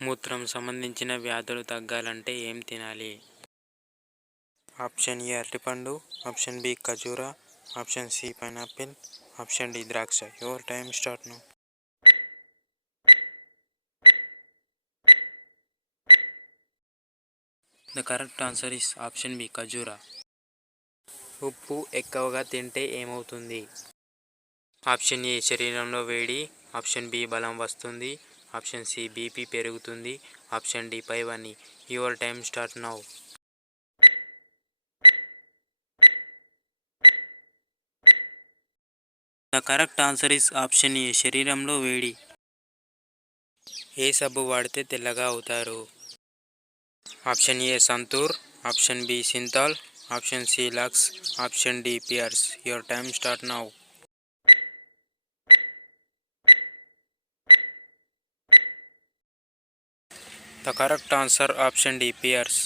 మూత్రం సంబంధించిన వ్యాధులు తగ్గాలంటే ఏం తినాలి? ఆప్షన్ ఏ అరటిపండు, ఆప్షన్ బి ఖర్జూర, option C pineapple, option D ద్రాక్ష. Your time start now. The correct answer is option B ఖర్జూర. ఉప్పు ఎక్కువగా తింటే ఏమవుతుంది? ఆప్షన్ ఏ శరీరంలో వేడి, ఆప్షన్ బి బలం వస్తుంది, ఆప్షన్ సి బీపీ పెరుగుతుంది, ఆప్షన్ డి పైవన్నీ. Your time start now. The correct answer is option A శరీరంలో వేడి. ఏ సబ్బు వాడితే తెల్లగా అవుతారు? Option A Santoor, option B Cinthol, option C Lux, option D Pears. Your time start now. The correct answer option D Pierce.